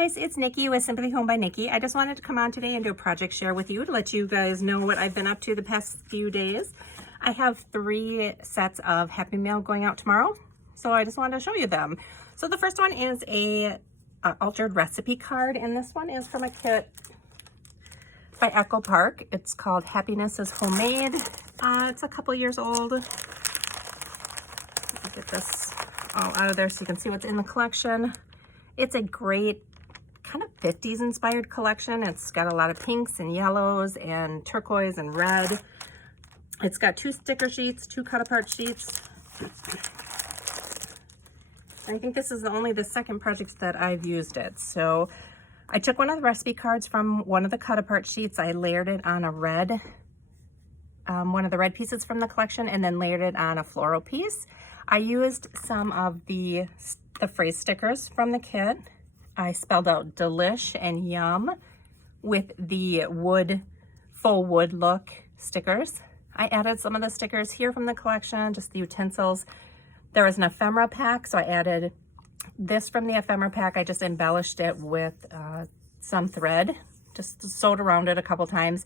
guys, it's Nikki with Simply Home by Nikki. I just wanted to come on today and do a project share with you to let you guys know what I've been up to the past few days. I have 3 sets of Happy Mail going out tomorrow, so I just wanted to show you them. So the first one is a altered recipe card, and this one is from a kit by Echo Park. It's called Happiness is Homemade. It's a couple years old. Let me get this all out of there so you can see what's in the collection. It's a great kind of 50s inspired collection. It's got a lot of pinks and yellows and turquoise and red. It's got 2 sticker sheets, 2 cut apart sheets. I think this is only the second project that I've used it. So I took one of the recipe cards from one of the cut apart sheets. I layered it on a red, one of the red pieces from the collection, and then layered it on a floral piece. I used some of the phrase stickers from the kit. I spelled out delish and yum with the faux wood look stickers. I added some of the stickers here from the collection, just the utensils. There was an ephemera pack, so I added this from the ephemera pack. I just embellished it with some thread, just sewed around it a couple times.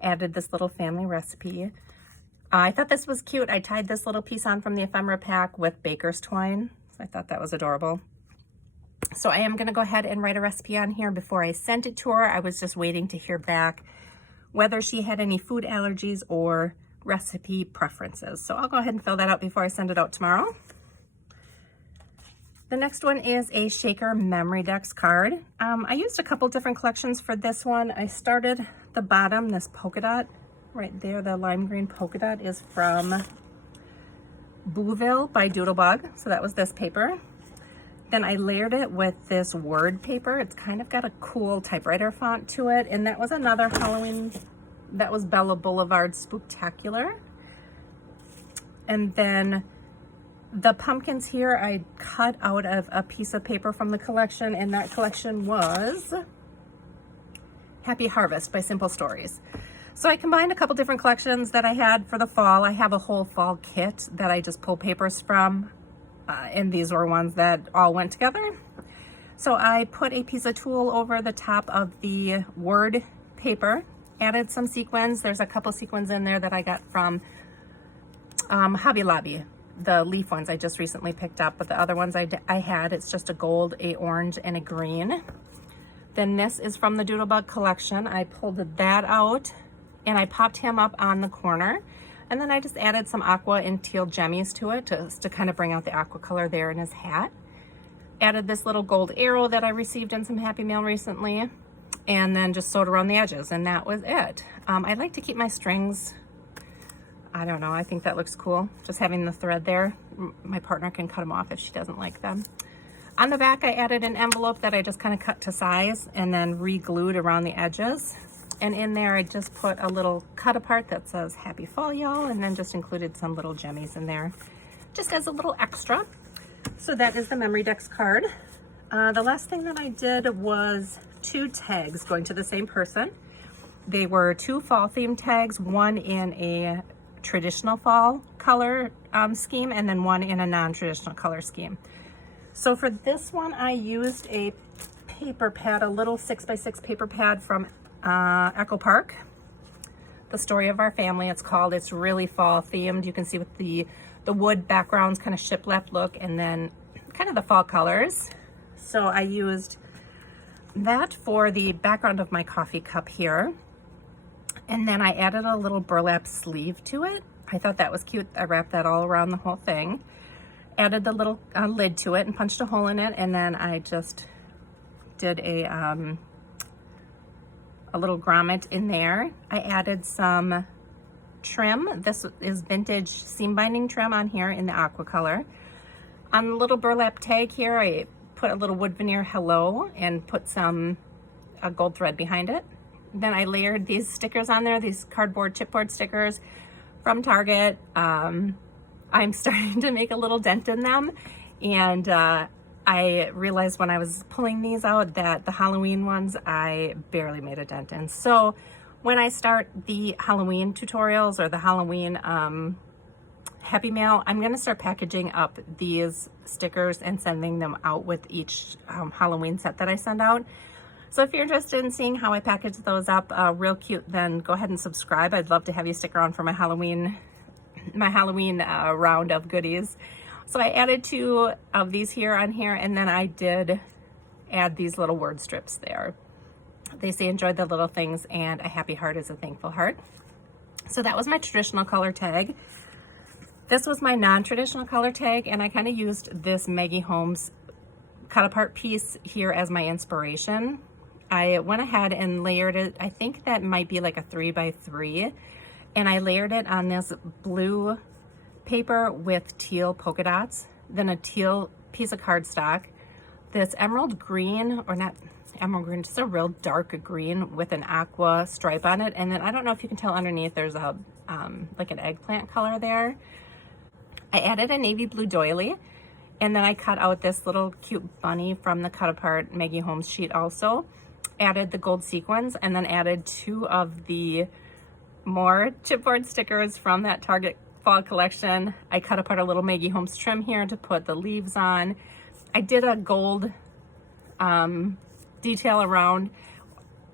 Added this little family recipe. I thought this was cute. I tied this little piece on from the ephemera pack with baker's twine. So I thought that was adorable. So I am gonna go ahead and write a recipe on here before I sent it to her. I was just waiting to hear back whether she had any food allergies or recipe preferences. So I'll go ahead and fill that out before I send it out tomorrow. The next one is a Shaker Memory Decks card. I used a couple different collections for this one. I started the bottom, this polka dot right there, the lime green polka dot is from Bouville by Doodlebug. So that was this paper. Then I layered it with this word paper. It's kind of got a cool typewriter font to it. And that was another Halloween, that was Bella Boulevard Spooktacular. And then the pumpkins here I cut out of a piece of paper from the collection, and that collection was Happy Harvest by Simple Stories. So I combined a couple different collections that I had for the fall. I have a whole fall kit that I just pulled papers from, and these were ones that all went together. So I put a piece of tulle over the top of the word paper, added some sequins. There's a couple sequins in there that I got from Hobby Lobby. The leaf ones I just recently picked up, but the other ones I had, it's just a gold, a orange, and a green. Then this is from the Doodlebug collection. I pulled that out and I popped him up on the corner. And then I just added some aqua and teal gemmies to it just to kind of bring out the aqua color there in his hat. Added this little gold arrow that I received in some Happy Mail recently, and then just sewed around the edges, and that was it. I like to keep my strings, I don't know, I think that looks cool. Just having the thread there. My partner can cut them off if she doesn't like them. On the back, I added an envelope that I just kind of cut to size and then re-glued around the edges. And in there, I just put a little cut apart that says Happy Fall, y'all, and then just included some little gemmies in there, just as a little extra. So that is the Memory Decks card. The last thing that I did was 2 tags going to the same person. They were 2 fall themed tags, one in a traditional fall color scheme, and then one in a non-traditional color scheme. So for this one, I used a paper pad, a little 6x6 paper pad from Echo Park, The Story of Our Family, it's called. It's really fall themed. You can see with the wood backgrounds, kind of shiplap look, and then kind of the fall colors. So I used that for the background of my coffee cup here. And then I added a little burlap sleeve to it. I thought that was cute. I wrapped that all around the whole thing. Added the little lid to it and punched a hole in it. And then I just did a little grommet in there. I added some trim. This is vintage seam binding trim on here in the aqua color. On the little burlap tag here, I put a little wood veneer hello and put some gold thread behind it. Then I layered these stickers on there, these cardboard chipboard stickers from Target. I'm starting to make a little dent in them, and I realized when I was pulling these out that the Halloween ones I barely made a dent in. So when I start the Halloween tutorials or the Halloween Happy Mail, I'm going to start packaging up these stickers and sending them out with each Halloween set that I send out. So if you're interested in seeing how I package those up real cute, then go ahead and subscribe. I'd love to have you stick around for my Halloween round of goodies. So I added 2 of these here on here, and then I did add these little word strips there. They say enjoy the little things, and a happy heart is a thankful heart. So that was my traditional color tag. This was my non-traditional color tag, and I kind of used this Maggie Holmes cut apart piece here as my inspiration. I went ahead and layered it. I think that might be like a 3x3, and I layered it on this blue paper with teal polka dots, then a teal piece of cardstock, this emerald green, or not emerald green, just a real dark green with an aqua stripe on it, and then I don't know if you can tell underneath there's a like an eggplant color there. I added a navy blue doily, and then I cut out this little cute bunny from the cut apart Maggie Holmes sheet also. Added the gold sequins, and then added 2 of the more chipboard stickers from that Target fall collection. I cut apart a little Maggie Holmes trim here to put the leaves on. I did a gold detail around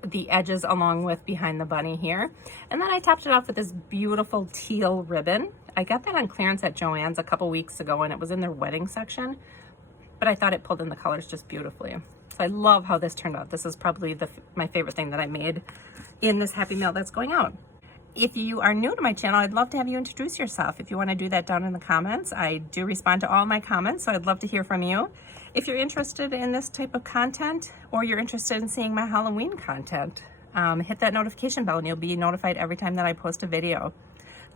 the edges along with behind the bunny here. And then I topped it off with this beautiful teal ribbon. I got that on clearance at Joann's a couple weeks ago, and it was in their wedding section, but I thought it pulled in the colors just beautifully. So I love how this turned out. This is probably my favorite thing that I made in this Happy Mail that's going out. If you are new to my channel, I'd love to have you introduce yourself. If you want to do that down in the comments, I do respond to all my comments, so I'd love to hear from you. If you're interested in this type of content, or you're interested in seeing my Halloween content, hit that notification bell and you'll be notified every time that I post a video.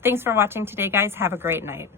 Thanks for watching today, guys. Have a great night.